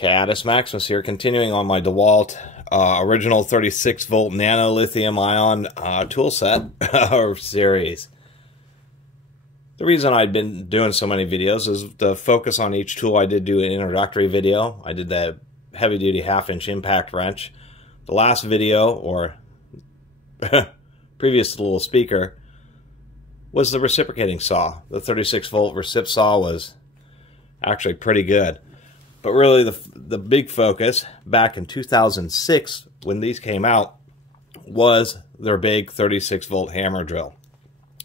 Catus, Maximus here, continuing on my DeWalt original 36 volt Nano Lithium ion tool set or series. The reason I've been doing so many videos is the focus on each tool. I did do an introductory video. I did the heavy duty 1/2 inch impact wrench. The last video, or previous little speaker, was the reciprocating saw. The 36 volt recip saw was actually pretty good. But really the big focus back in 2006 when these came out was their big 36 volt hammer drill.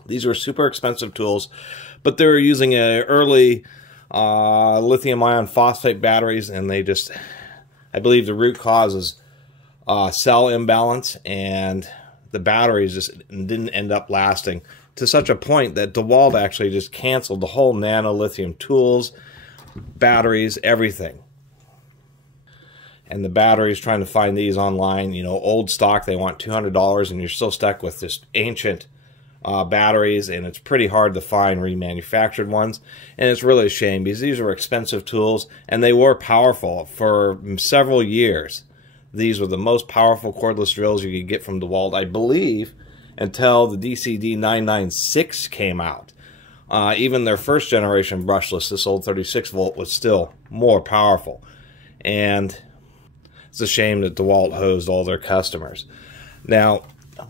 These were super expensive tools, but they were using a early lithium ion phosphate batteries, and they just, I believe the root cause is cell imbalance, and the batteries just didn't end up lasting to such a point that DeWalt actually just canceled the whole nano lithium tools, batteries, everything. And the batteries, trying to find these online, you know, old stock, they want $200, and you're still stuck with this ancient batteries, and it's pretty hard to find remanufactured ones. And it's really a shame because these were expensive tools and they were powerful for several years. These were the most powerful cordless drills you could get from DeWalt, I believe, until the DCD 996 came out. Even their first generation brushless, this old 36 volt, was still more powerful. And it's a shame that DeWalt hosed all their customers. Now,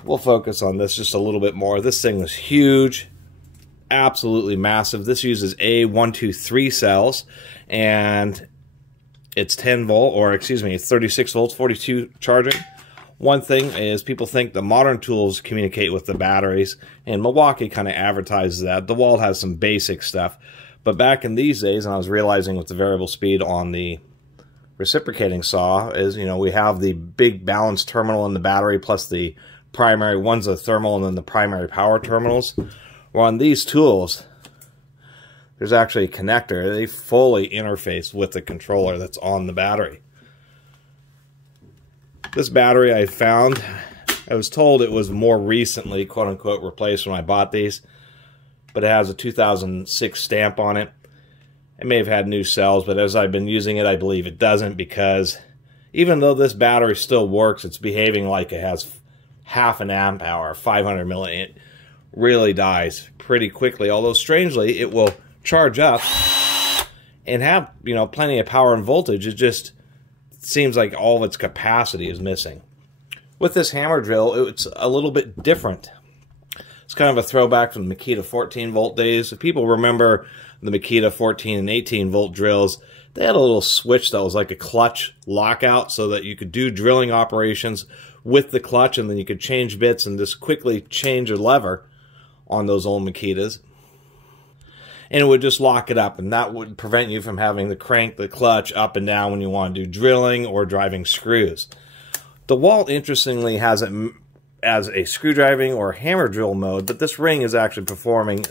we'll focus on this just a little bit more. This thing was huge, absolutely massive. This uses A123 cells, and it's 10 volt, or excuse me, it's 36 volts, 42 charging. One thing is, people think the modern tools communicate with the batteries, and Milwaukee kind of advertises that. DeWalt has some basic stuff, but back in these days, and I was realizing with the variable speed on the reciprocating saw, is, you know, we have the big balanced terminal in the battery plus the primary, one's a thermal and then the primary power terminals. Well, on these tools, there's actually a connector. They fully interface with the controller that's on the battery. This battery I found, I was told it was more recently, quote-unquote, replaced when I bought these, but it has a 2006 stamp on it. It may have had new cells, but as I've been using it, I believe it doesn't, because even though this battery still works, it's behaving like it has 1/2 amp hour, 500 milliamp. It really dies pretty quickly, although strangely, it will charge up and have, you know, plenty of power and voltage. It just seems like all of its capacity is missing. With this hammer drill, it's a little bit different. It's kind of a throwback from the Makita 14 volt days. If people remember the Makita 14 and 18 volt drills, they had a little switch that was like a clutch lockout so that you could do drilling operations with the clutch, and then you could change bits and just quickly change a lever on those old Makitas. And it would just lock it up, and that would prevent you from having to crank the clutch up and down when you want to do drilling or driving screws. DeWalt, interestingly, has it as a screwdriving or hammer drill mode, but this ring is actually performing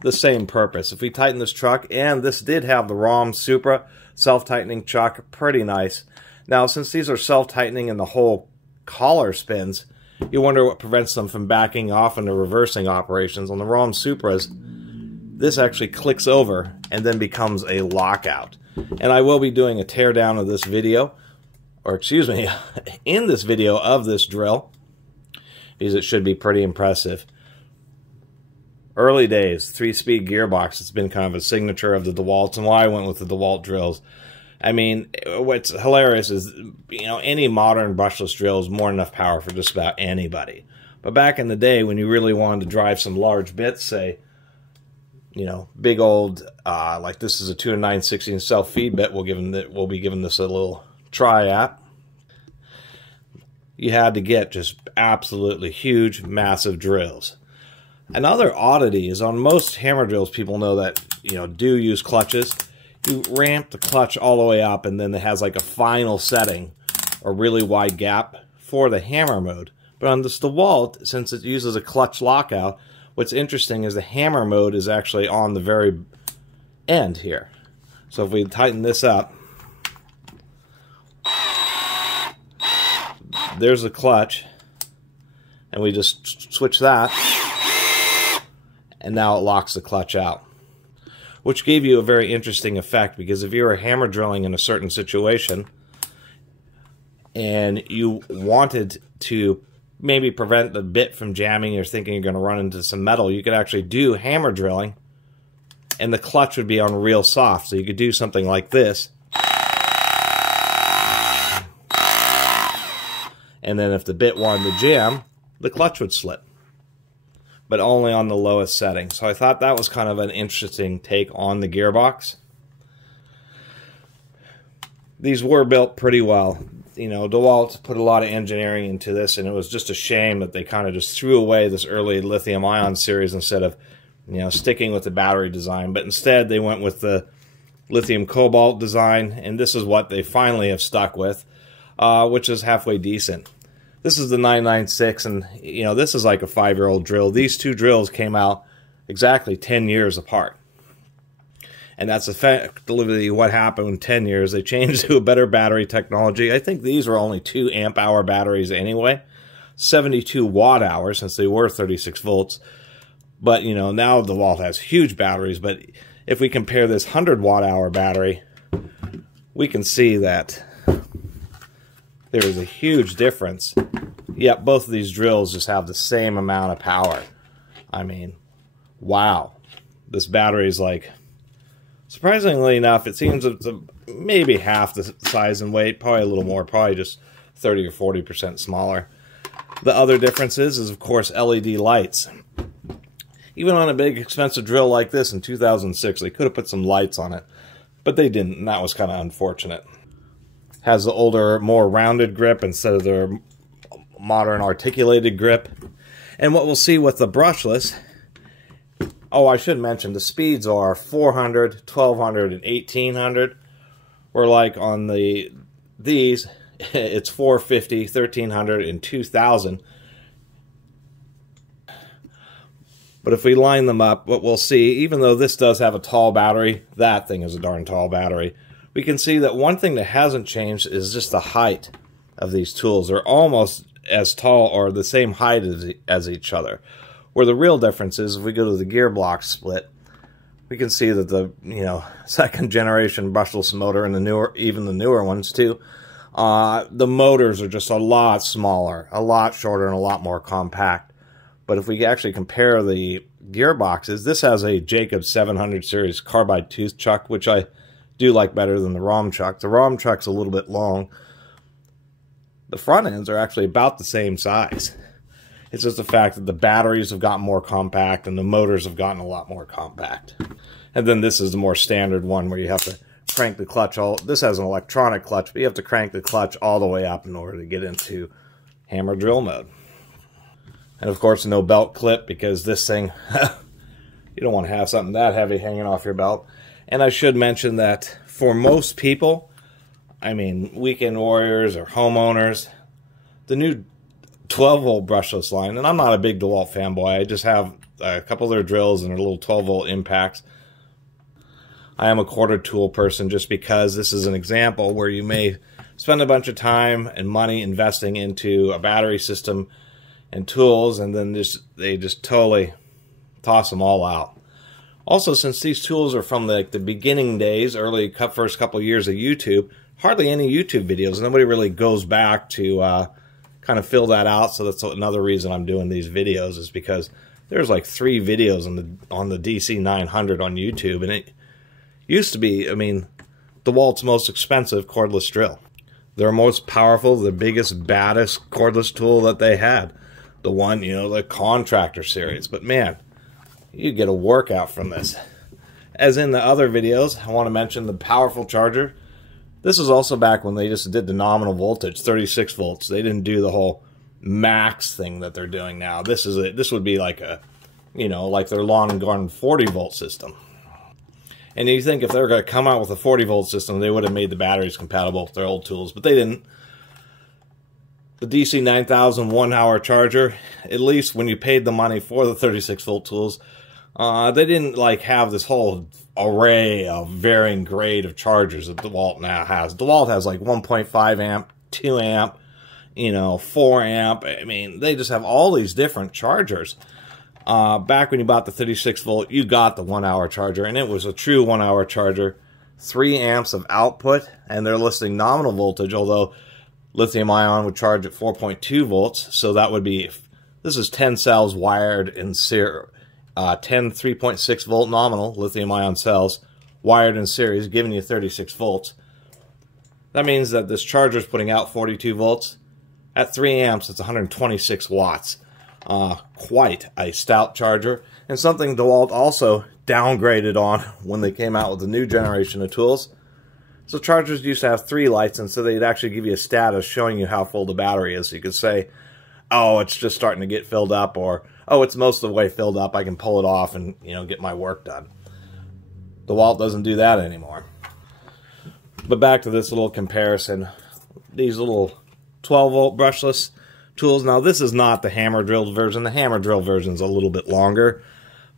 the same purpose. If we tighten this chuck, and this did have the ROM Supra self-tightening chuck, pretty nice. Now, since these are self-tightening and the whole collar spins, you wonder what prevents them from backing off into reversing operations. On the ROM Supras, this actually clicks over and then becomes a lockout. And I will be doing a teardown of this video, or excuse me, in this video of this drill, because it should be pretty impressive. Early days, 3-speed gearbox, it's been kind of a signature of the DeWalt, and why I went with the DeWalt drills. I mean, what's hilarious is, you know, any modern brushless drill is more than enough power for just about anybody. But back in the day, when you really wanted to drive some large bits, say, you know, big old, like this is a 2 9/16 self-feed bit, we'll be giving this a little try at. You had to get just absolutely huge, massive drills. Another oddity is, on most hammer drills, people know that, you know, do use clutches. You ramp the clutch all the way up, and then it has like a final setting, a really wide gap for the hammer mode. But on this DeWalt, since it uses a clutch lockout, what's interesting is the hammer mode is actually on the very end here. So if we tighten this up, there's the clutch, and we just switch that, and now it locks the clutch out. which gave you a very interesting effect, because if you were hammer drilling in a certain situation and you wanted to maybe prevent the bit from jamming or thinking you're going to run into some metal, you could actually do hammer drilling and the clutch would be on real soft. So you could do something like this. And then if the bit wanted to jam, the clutch would slip. But only on the lowest setting. So I thought that was kind of an interesting take on the gearbox. These were built pretty well. You know, DeWalt put a lot of engineering into this, and it was just a shame that they kind of just threw away this early lithium-ion series instead of, you know, sticking with the battery design. But instead, they went with the lithium cobalt design, and this is what they finally have stuck with, which is halfway decent. This is the 996, and, you know, this is like a 5-year-old drill. These two drills came out exactly 10 years apart. And that's effectively what happened in 10 years. They changed to a better battery technology. I think these were only 2 amp-hour batteries anyway. 72 watt-hours, since they were 36 volts. But, you know, now DeWalt has huge batteries. But if we compare this 100 watt-hour battery, we can see that there is a huge difference. Yet both of these drills just have the same amount of power. I mean, wow. This battery is like, surprisingly enough, it seems it's maybe half the size and weight, probably a little more, probably just 30 or 40% smaller. The other difference is of course, LED lights. Even on a big expensive drill like this in 2006, they could have put some lights on it, but they didn't, and that was kind of unfortunate. Has the older, more rounded grip instead of their modern articulated grip. And what we'll see with the brushless, oh, I should mention, the speeds are 400, 1200, and 1800. Where like on these, it's 450, 1300, and 2000. But if we line them up, what we'll see, even though this does have a tall battery, that thing is a darn tall battery, we can see that one thing that hasn't changed is just the height of these tools. They're almost as tall or the same height as each other. Where the real difference is, if we go to the Gearbox split, we can see that the, you know, second generation brushless motor and the newer, even the newer ones too, the motors are just a lot smaller, a lot shorter, and a lot more compact. But if we actually compare the gearboxes, this has a Jacobs 700 series carbide tooth chuck, which I do like better than the ROM chuck. The ROM chuck's a little bit long. The front ends are actually about the same size. It's just the fact that the batteries have gotten more compact and the motors have gotten a lot more compact. And then this is the more standard one where you have to crank the clutch all. This has an electronic clutch, but you have to crank the clutch all the way up in order to get into hammer drill mode. And of course, no belt clip, because this thing, you don't want to have something that heavy hanging off your belt. And I should mention that for most people, I mean, weekend warriors or homeowners, the new 12-volt brushless line, and I'm not a big DeWalt fanboy, I just have a couple of their drills and their little 12-volt impacts. I am a quarter tool person just because this is an example where you may spend a bunch of time and money investing into a battery system and tools, and then they just totally toss them all out. Also, since these tools are from the beginning days, first couple of years of YouTube, hardly any YouTube videos. Nobody really goes back to kind of fill that out. So that's another reason I'm doing these videos, is because there's like 3 videos on the DC900 on YouTube, and it used to be, I mean, DeWalt's most expensive cordless drill. Their most powerful, the biggest, baddest cordless tool that they had. The one, you know, the Contractor series. But man, you get a workout from this. As in the other videos, I want to mention the powerful charger. This is also back when they just did the nominal voltage, 36 volts. They didn't do the whole max thing that they're doing now. This would be like a, you know, like their lawn and garden 40 volt system. And you think if they were going to come out with a 40 volt system, they would have made the batteries compatible with their old tools, but they didn't. The DC 9000 1-hour charger, at least when you paid the money for the 36 volt tools, they didn't like have this whole array of varying grade of chargers that DeWalt now has. DeWalt has like 1.5 amp, 2 amp, you know, 4 amp. I mean, they just have all these different chargers. Back when you bought the 36 volt, you got the 1 hour charger, and it was a true 1 hour charger. 3 amps of output, and they're listing nominal voltage, although lithium ion would charge at 4.2 volts, so that would be, this is 10 cells wired in 10 3.6 volt nominal lithium ion cells wired in series, giving you 36 volts. That means that this charger is putting out 42 volts. At 3 amps, it's 126 watts. Quite a stout charger, and something DeWalt also downgraded on when they came out with the new generation of tools. So chargers used to have 3 lights, and so they'd actually give you a status showing you how full the battery is. So you could say, oh, it's just starting to get filled up, or oh, it's most of the way filled up, I can pull it off and, you know, get my work done. DeWalt doesn't do that anymore. But back to this little comparison. These little 12 volt brushless tools. Now this is not the hammer drilled version. The hammer drill version is a little bit longer.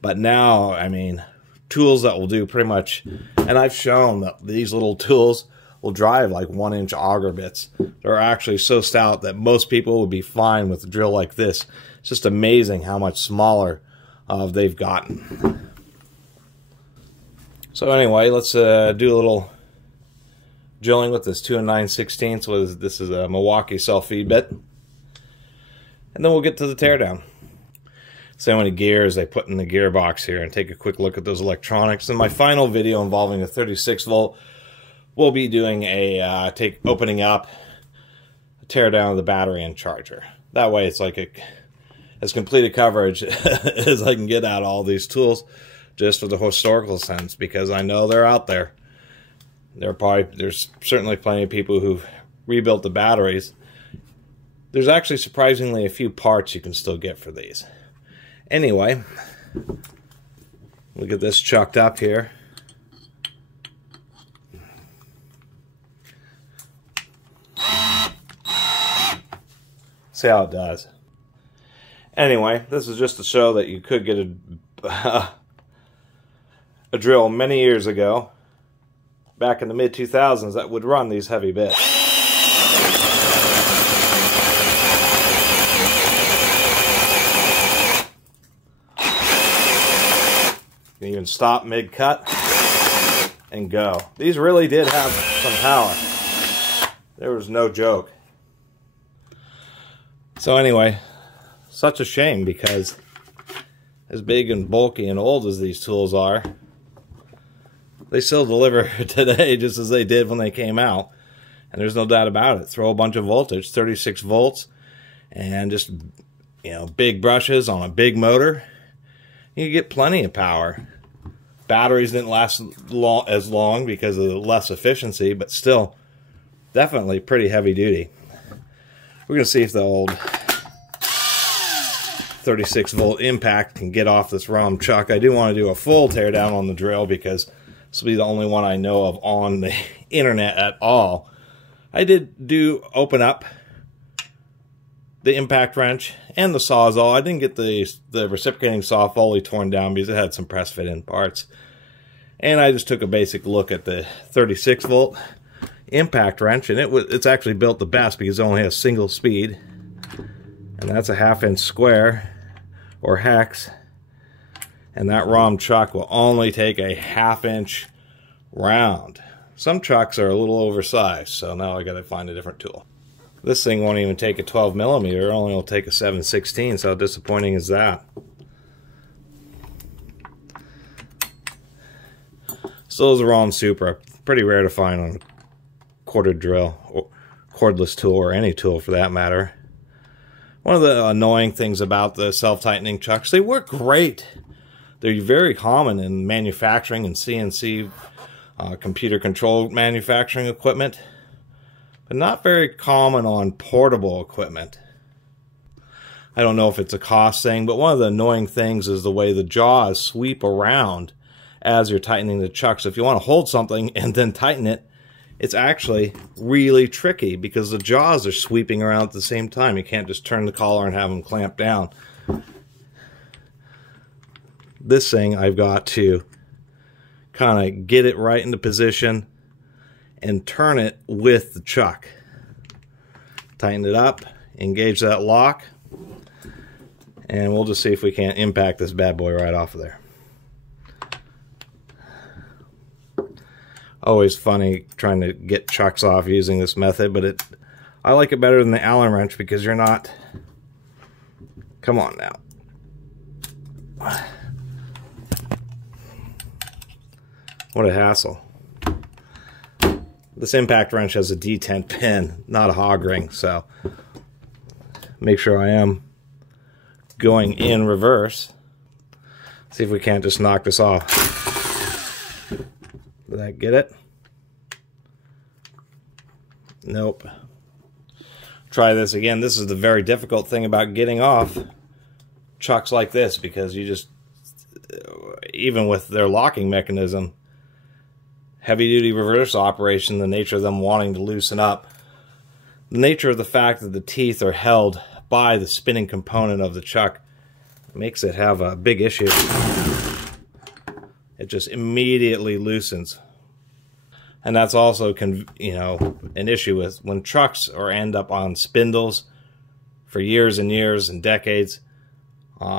But now, I mean, tools that will do pretty much, and I've shown that these little tools will drive like 1-inch auger bits. They're actually so stout that most people would be fine with a drill like this. It's just amazing how much smaller they've gotten. So anyway, let's do a little drilling with this 2 9/16. This is a Milwaukee self-feed bit. And then we'll get to the teardown. So many gears they put in the gearbox here, and take a quick look at those electronics. In my final video involving the 36 volt, we'll be doing a opening up, a tear down of the battery and charger. That way it's like as complete a coverage as I can get out of all these tools, just for the historical sense, because I know they're out there. There's certainly plenty of people who've rebuilt the batteries. There's actually surprisingly a few parts you can still get for these. Anyway, we'll get this chucked up here. See how it does. Anyway, this is just to show that you could get a drill many years ago, back in the mid-2000s, that would run these heavy bits. You can even stop mid-cut and go. These really did have some power. There was no joke. So anyway, such a shame, because as big and bulky and old as these tools are, they still deliver today just as they did when they came out. And there's no doubt about it. Throw a bunch of voltage, 36 volts, and just, you know, big brushes on a big motor. You get plenty of power. Batteries didn't last as long because of the less efficiency, but still, definitely pretty heavy duty. We're going to see if the old 36 volt impact can get off this ROM chuck. I do want to do a full teardown on the drill, because this will be the only one I know of on the internet at all. I did open up the impact wrench and the Sawzall. I didn't get the reciprocating saw fully torn down because it had some press fit in parts. And I just took a basic look at the 36 volt impact wrench, and it's actually built the best because it only has single speed, and that's a 1/2 inch square or hex, and that ROM chuck will only take a 1/2 inch round. Some chucks are a little oversized, so now I gotta find a different tool. This thing won't even take a 12 millimeter, it only will take a 7/16, so how disappointing is that? Still is a ROM Supra, pretty rare to find on a corded drill, or cordless tool, or any tool for that matter. One of the annoying things about the self-tightening chucks, they work great. They're very common in manufacturing and CNC computer-controlled manufacturing equipment, but not very common on portable equipment. I don't know if it's a cost thing, but one of the annoying things is the way the jaws sweep around as you're tightening the chuck. So if you want to hold something and then tighten it, it's actually really tricky because the jaws are sweeping around at the same time. You can't just turn the collar and have them clamp down. This thing, I've got to kind of get it right into position and turn it with the chuck. Tighten it up, engage that lock, And we'll just see if we can't impact this bad boy right off of there. Always funny trying to get chucks off using this method, but I like it better than the Allen wrench because you're not... Come on now. What a hassle. This impact wrench has a detent pin, not a hog ring, so make sure I am going in reverse. See if we can't just knock this off. Did that get it? Nope. Try this again. This is the very difficult thing about getting off chucks like this, because you just, even with their locking mechanism, heavy-duty reverse operation, the nature of them wanting to loosen up, the nature of the fact that the teeth are held by the spinning component of the chuck makes it have a big issue. It just immediately loosens. And that's also, you know, an issue with when trucks or end up on spindles for years and years and decades.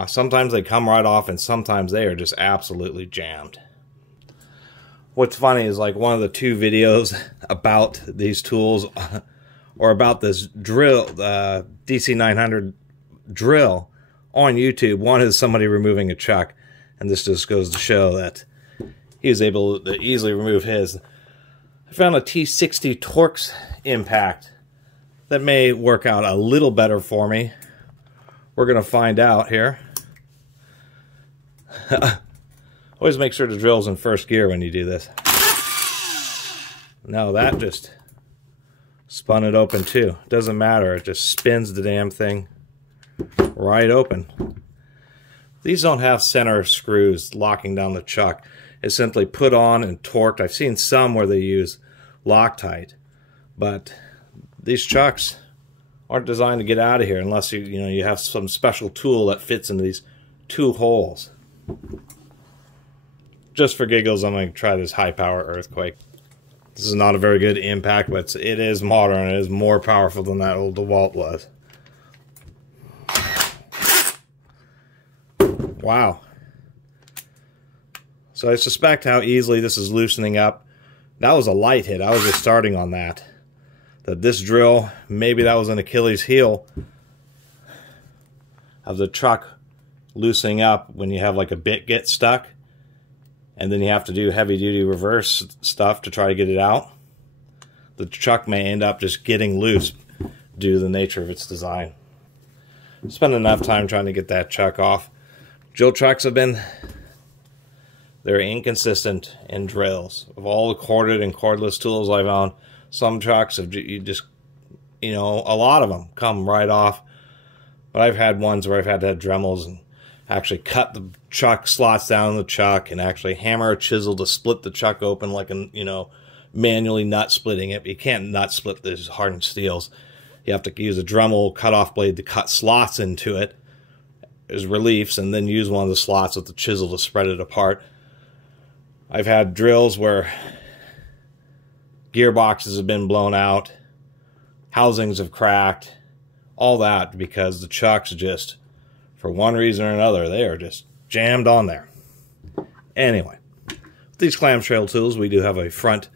Sometimes they come right off, and sometimes they are just absolutely jammed. What's funny is, like, one of the 2 videos about these tools, or about this drill, DC900 drill on YouTube, one is somebody removing a chuck, and this just goes to show that he was able to easily remove his. I found a T60 Torx impact that may work out a little better for me. We're going to find out here. Always make sure the drill's in first gear when you do this. No, that just spun it open too. Doesn't matter, it just spins the damn thing right open. These don't have center screws locking down the chuck. It's simply put on and torqued. I've seen some where they use Loctite, but these chucks aren't designed to get out of here unless you have some special tool that fits into these 2 holes. Just for giggles, I'm going to try this high power earthquake. This is not a very good impact, but it is modern. It is more powerful than that old DeWalt was. Wow. So I suspect how easily this is loosening up. That was a light hit. I was just starting on that. That this drill, maybe that was an Achilles heel of the truck loosening up when you have like a bit get stuck. And then you have to do heavy-duty reverse stuff to try to get it out. The chuck may end up just getting loose due to the nature of its design. Spend enough time trying to get that chuck off. Drill trucks they're inconsistent in drills. Of all the corded and cordless tools I've owned, some trucks have a lot of them come right off. But I've had ones where I've had to have Dremels and actually cut the chuck slots down in the chuck and actually hammer a chisel to split the chuck open like manually nut splitting it. But you can't nut split these hardened steels. You have to use a Dremel cut-off blade to cut slots into it as reliefs, and then use one of the slots with the chisel to spread it apart. I've had drills where gearboxes have been blown out, housings have cracked, all that because the chucks just, for one reason or another, they are just jammed on there. Anyway, with these clamshell tools, we do have a front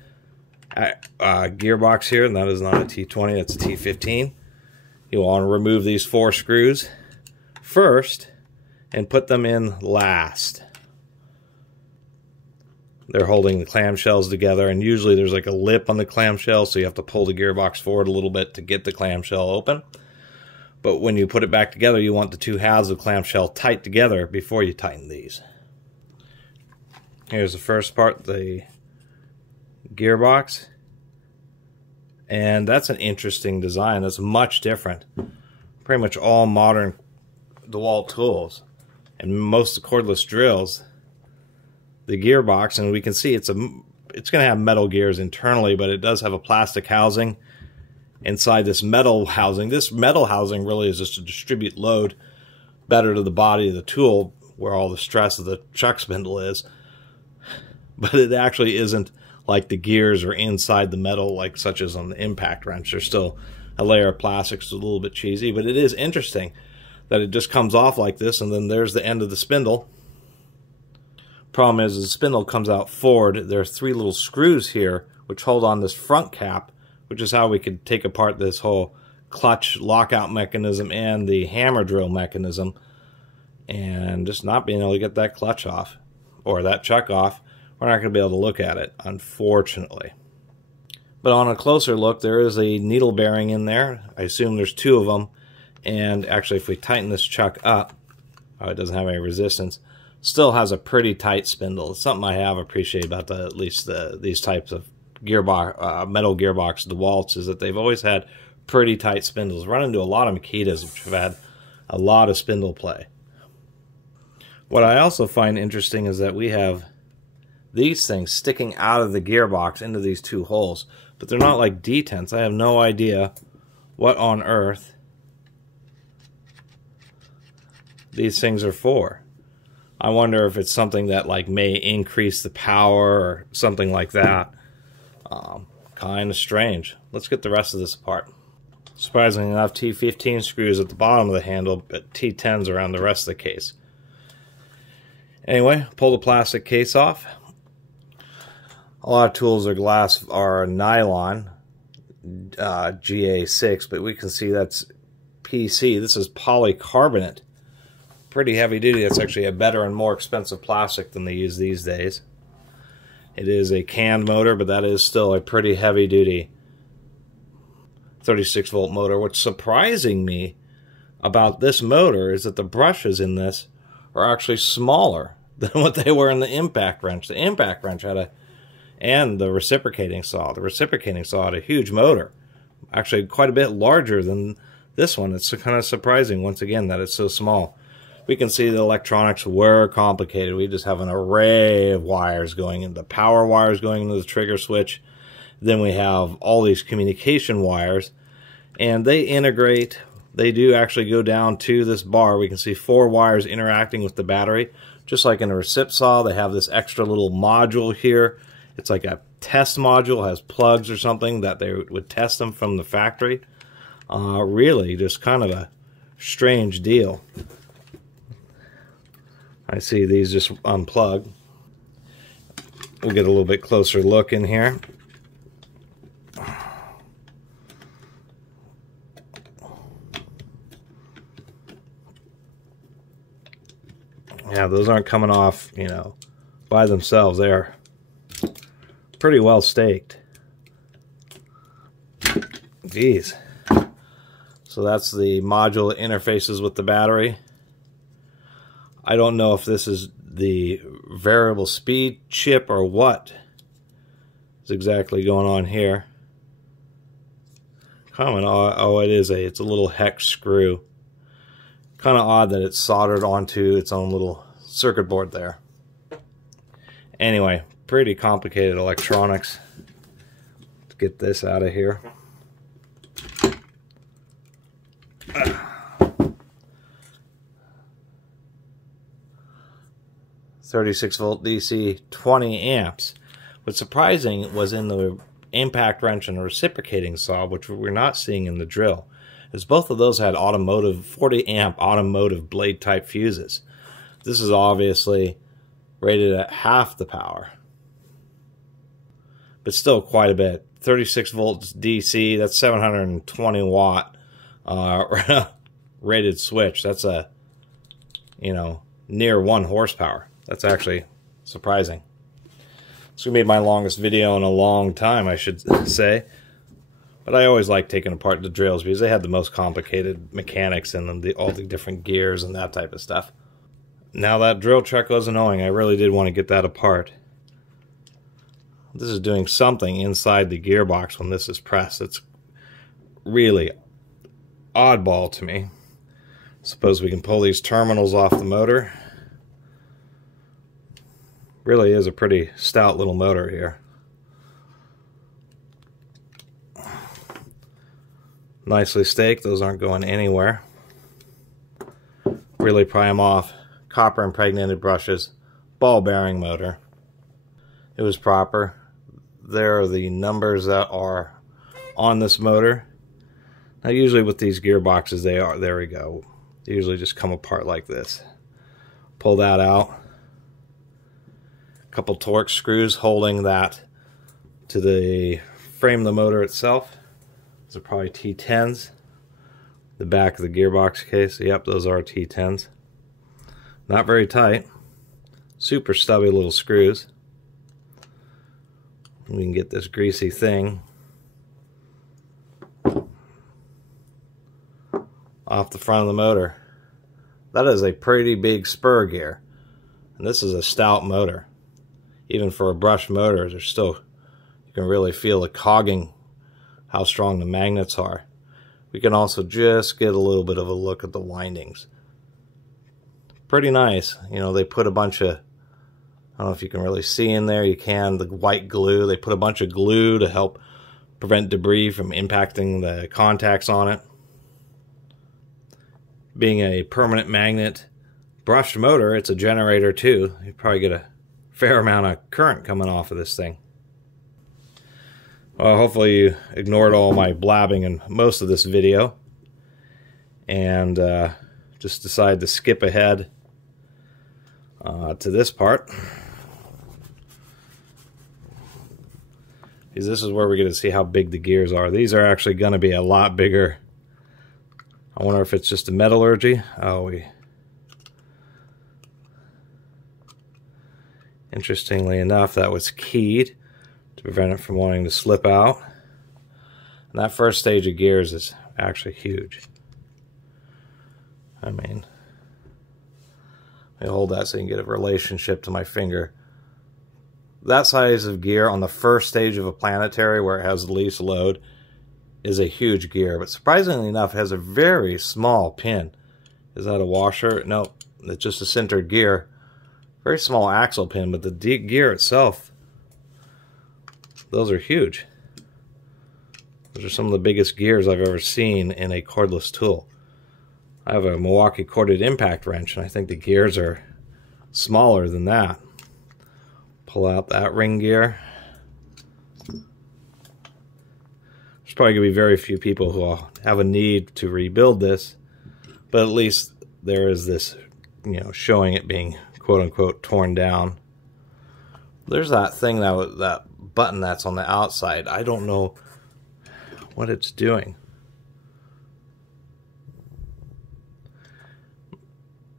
gearbox here, and that is not a T20, that's a T15. You'll want to remove these 4 screws first and put them in last. They're holding the clamshells together, and usually there's like a lip on the clamshell, so you have to pull the gearbox forward a little bit to get the clamshell open. But when you put it back together, you want the 2 halves of the clamshell tight together before you tighten these. Here's the first part, the gearbox. And that's an interesting design. That's much different. Pretty much all modern DeWalt tools and most of the cordless drills, the gearbox, and we can see it's going to have metal gears internally, but it does have a plastic housing inside this metal housing. This metal housing really is just to distribute load better to the body of the tool, where all the stress of the chuck spindle is. But it actually isn't like the gears are inside the metal, like such as on the impact wrench. There's still a layer of plastic, so it's a little bit cheesy, but it is interesting that it just comes off like this, and then there's the end of the spindle. Problem is the spindle comes out forward. There are 3 little screws here which hold on this front cap, which is how we could take apart this whole clutch lockout mechanism and the hammer drill mechanism, and just not being able to get that clutch off or that chuck off, we're not going to be able to look at it, unfortunately. But on a closer look, there is a needle bearing in there. I assume there's 2 of them, and actually if we tighten this chuck up, it doesn't have any resistance, still has a pretty tight spindle. It's something I have appreciated about at least these types of gearbox, metal gearbox DeWalts, is that they've always had pretty tight spindles. Run into a lot of Makitas which have had a lot of spindle play. What I also find interesting is that we have these things sticking out of the gearbox into these 2 holes, but they're not like detents. I have no idea what on earth these things are for. I wonder if it's something that like may increase the power or something like that. Kind of strange. Let's get the rest of this apart. Surprisingly enough, T15 screws at the bottom of the handle, but T10s around the rest of the case. Anyway, pull the plastic case off. A lot of tools are glass are nylon, GA6, but we can see that's PC. This is polycarbonate. Pretty heavy duty. That's actually a better and more expensive plastic than they use these days. It is a canned motor, but that is still a pretty heavy duty 36 volt motor. What's surprising me about this motor is that the brushes in this are actually smaller than what they were in the impact wrench. The impact wrench had and the reciprocating saw. The reciprocating saw had a huge motor, actually quite a bit larger than this one. It's kind of surprising once again that it's so small. We can see the electronics were complicated. We just have an array of wires going into power wires going into the trigger switch. Then we have all these communication wires, and they integrate. They do actually go down to this bar. We can see 4 wires interacting with the battery. Just like in a recip saw, they have this extra little module here. It's like a test module, has plugs or something that they would test them from the factory. Really, just kind of a strange deal. I see these just unplug. We'll get a little bit closer look in here. Yeah, those aren't coming off, you know, by themselves. They are pretty well staked. Geez. So that's the module that interfaces with the battery. I don't know if this is the variable speed chip or what is exactly going on here. It is it's a little hex screw. Kind of odd that it's soldered onto its own little circuit board there. Anyway, pretty complicated electronics. Let's get this out of here. 36 volt DC, 20 amps. What's surprising was in the impact wrench and the reciprocating saw, which we're not seeing in the drill, is both of those had automotive 40 amp automotive blade type fuses. This is obviously rated at half the power, but still quite a bit. 36 volts DC, that's 720 watt rated switch. That's a, you know, near 1 horsepower. That's actually surprising. It's going to be my longest video in a long time, I should say. But I always like taking apart the drills because they had the most complicated mechanics in them, all the different gears and that type of stuff. Now that drill chuck was annoying. I really did want to get that apart. This is doing something inside the gearbox when this is pressed. It's really oddball to me. Suppose we can pull these terminals off the motor. Really is a pretty stout little motor here. Nicely staked. Those aren't going anywhere. Really pry them off. Copper impregnated brushes. Ball bearing motor. It was proper. There are the numbers that are on this motor. Now usually with these gearboxes they are, there we go. They usually just come apart like this. Pull that out. A couple Torx screws holding that to the frame of the motor itself. Those are probably T10s. The back of the gearbox case, yep, those are T10s. Not very tight. Super stubby little screws. We can get this greasy thing off the front of the motor. That is a pretty big spur gear. And this is a stout motor. Even for a brushed motor, there's still, you can really feel the cogging, how strong the magnets are. We can also just get a little bit of a look at the windings. Pretty nice. You know, they put a bunch of, I don't know if you can really see in there, you can, the white glue. They put a bunch of glue to help prevent debris from impacting the contacts on it. Being a permanent magnet brushed motor, it's a generator too. You probably get a fair amount of current coming off of this thing. Well, hopefully you ignored all my blabbing in most of this video and just decided to skip ahead to this part. Because this is where we're going to see how big the gears are. These are actually going to be a lot bigger. I wonder if it's just a metallurgy. Oh, interestingly enough, that was keyed to prevent it from wanting to slip out. And that first stage of gears is actually huge. I mean, let me hold that so you can get a relationship to my finger. That size of gear on the first stage of a planetary where it has the least load is a huge gear, but surprisingly enough, it has a very small pin. Is that a washer? No, it's just a sintered gear. Very small axle pin, but the gear itself, those are huge. Those are some of the biggest gears I've ever seen in a cordless tool. I have a Milwaukee corded impact wrench, and I think the gears are smaller than that. Pull out that ring gear. There's probably going to be very few people who will have a need to rebuild this, but at least there is this, you know, showing it being quote-unquote torn down. There's that thing, that button that's on the outside. I don't know what it's doing.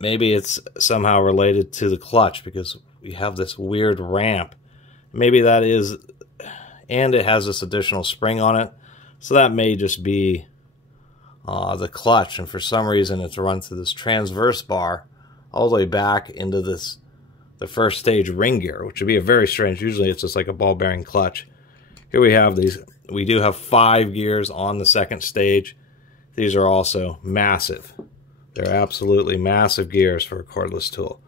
Maybe it's somehow related to the clutch because we have this weird ramp. Maybe that is, and it has this additional spring on it. So that may just be the clutch, and for some reason it's run through this transverse bar all the way back into this, the first stage ring gear, which would be a very strange. Usually it's just like a ball bearing clutch. Here we have these. We do have 5 gears on the second stage. These are also massive. They're absolutely massive gears for a cordless tool.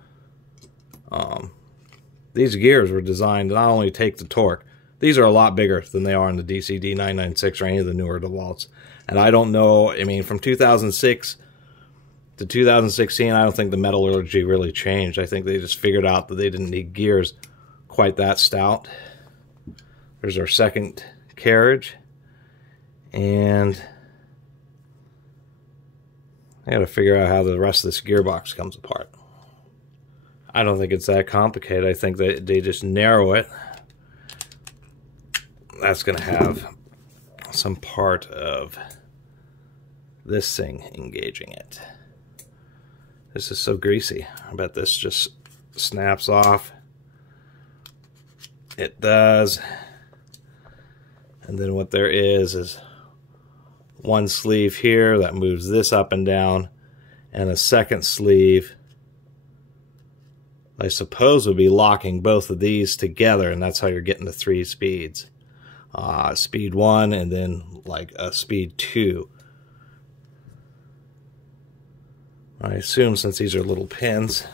These gears were designed to not only take the torque. These are a lot bigger than they are in the DCD 996 or any of the newer DeWalts. And I don't know, I mean, from 2006 to 2016, I don't think the metallurgy really changed. I think they just figured out that they didn't need gears quite that stout. There's our second carriage. And I got to figure out how the rest of this gearbox comes apart. I don't think it's that complicated. I think that they just narrow it. That's going to have some part of this thing engaging it. This is so greasy. I bet this just snaps off. It does. And then what there is one sleeve here that moves this up and down, and a second sleeve I suppose would be locking both of these together, and that's how you're getting the 3 speeds. Speed 1 and then like a speed 2. I assume since these are little pins,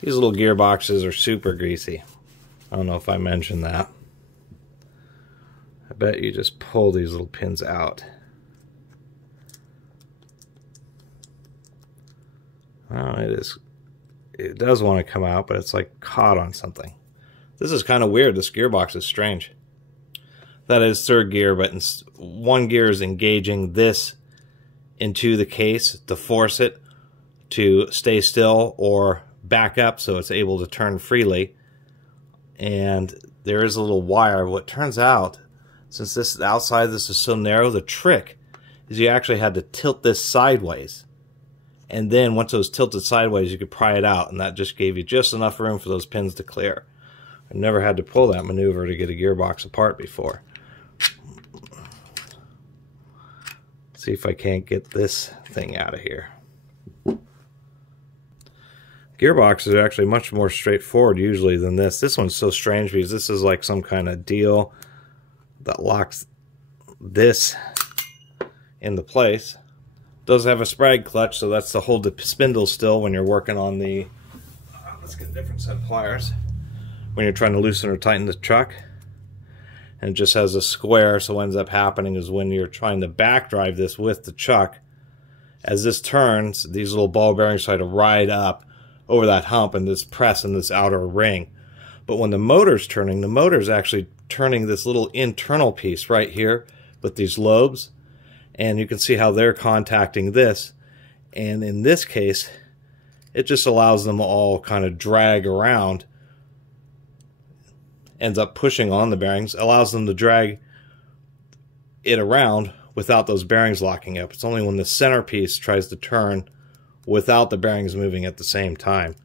these little gearboxes are super greasy. I don't know if I mentioned that. I bet you just pull these little pins out. Oh, it does want to come out, but it's like caught on something. This is kind of weird. This gearbox is strange. That is third gear, but one gear is engaging this into the case to force it to stay still or back up so it's able to turn freely. And there is a little wire. What turns out, since this outside this is so narrow, the trick is you actually had to tilt this sideways. And then once it was tilted sideways, you could pry it out, and that just gave you just enough room for those pins to clear. I've never had to pull that maneuver to get a gearbox apart before. See if I can't get this thing out of here. Gearboxes are actually much more straightforward usually than this. This one's so strange because this is like some kind of deal that locks this into place. Does have a Sprag clutch, so that's to hold the spindle still when you're working on the... let's get a different set of pliers. When you're trying to loosen or tighten the chuck. And it just has a square, so what ends up happening is when you're trying to back drive this with the chuck, as this turns, these little ball bearings try to ride up over that hump and just press in this outer ring. But when the motor's turning, the motor's actually turning this little internal piece right here with these lobes. And you can see how they're contacting this. And in this case, it just allows them all kind of drag around. Ends up pushing on the bearings, allows them to drag it around without those bearings locking up. It's only when the centerpiece tries to turn without the bearings moving at the same time.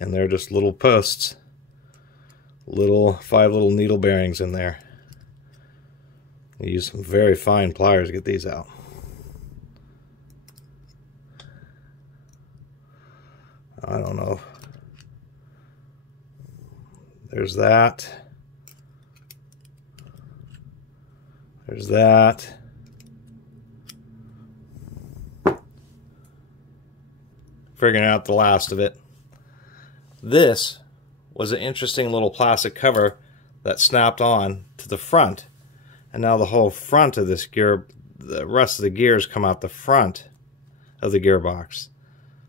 And they're just little posts. 5 little needle bearings in there. You use some very fine pliers to get these out. I don't know. There's that. There's that. Figuring out the last of it. This was an interesting little plastic cover that snapped on to the front. And now the whole front of this gear, the rest of the gears come out the front of the gearbox.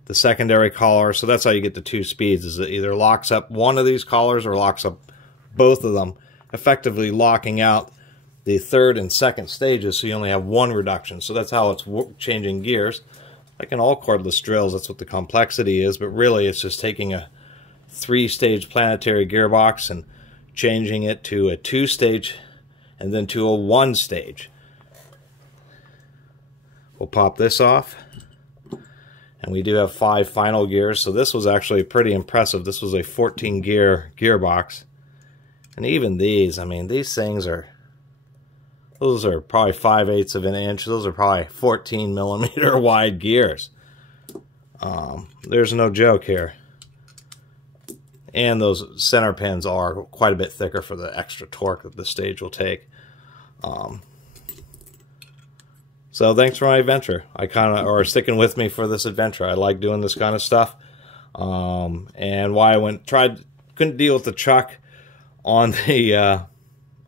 The secondary collar, so that's how you get the 2 speeds, is it either locks up one of these collars or locks up both of them, effectively locking out the 3rd and 2nd stages, so you only have 1 reduction. So that's how it's changing gears. Like in all cordless drills, that's what the complexity is, but really it's just taking a 3-stage planetary gearbox and changing it to a 2-stage and then to a 1-stage. We'll pop this off. And we do have 5 final gears, so this was actually pretty impressive. This was a 14-gear gearbox. And even these, I mean, these things are... those are probably 5/8 of an inch. Those are probably 14mm wide gears. There's no joke here. And those center pins are quite a bit thicker for the extra torque that the stage will take. So thanks for my adventure. Or sticking with me for this adventure. I like doing this kind of stuff. And why I couldn't deal with the chuck on the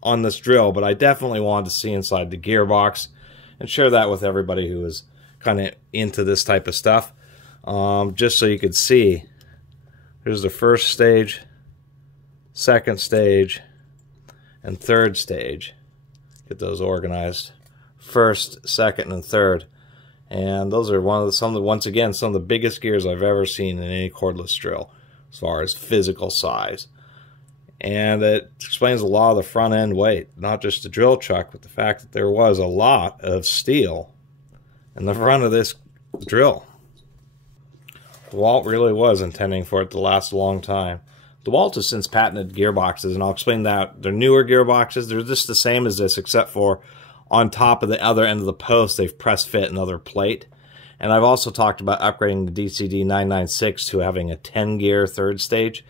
on this drill, but I definitely wanted to see inside the gearbox and share that with everybody who is kind of into this type of stuff. Just so you could see. Here's the 1st stage, 2nd stage, and 3rd stage. Get those organized. 1st, 2nd, and 3rd. And those are once again some of the biggest gears I've ever seen in any cordless drill as far as physical size. And it explains a lot of the front end weight, not just the drill chuck, but the fact that there was a lot of steel in the front of this drill. DeWalt really was intending for it to last a long time. DeWalt has since patented gearboxes, and I'll explain that. They're newer gearboxes. They're just the same as this, except for on top of the other end of the post, they've press fit another plate. And I've also talked about upgrading the DCD 996 to having a 10-gear 3rd stage.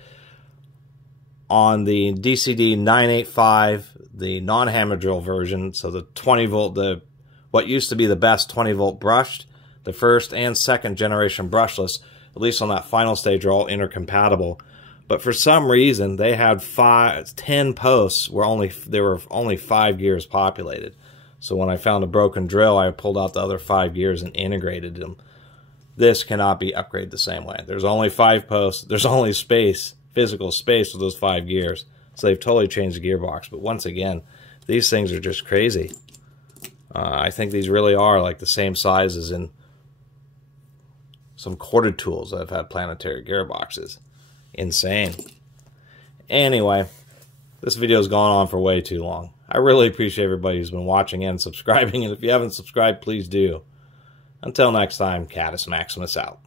On the DCD 985, the non-hammer drill version, so the 20-volt, what used to be the best 20-volt brushed, the 1st and 2nd generation brushless, at least on that final stage, are all intercompatible. But for some reason, they had 10 posts where there were only 5 gears populated. So when I found a broken drill, I pulled out the other 5 gears and integrated them. This cannot be upgraded the same way. There's only 5 posts. There's only space, physical space, with those 5 gears. So they've totally changed the gearbox. But once again, these things are just crazy. I think these really are like the same size as in some corded tools that have had planetary gearboxes. Insane. Anyway, this video has gone on for way too long. I really appreciate everybody who's been watching and subscribing, and if you haven't subscribed, please do. Until next time, Catus Maximus out.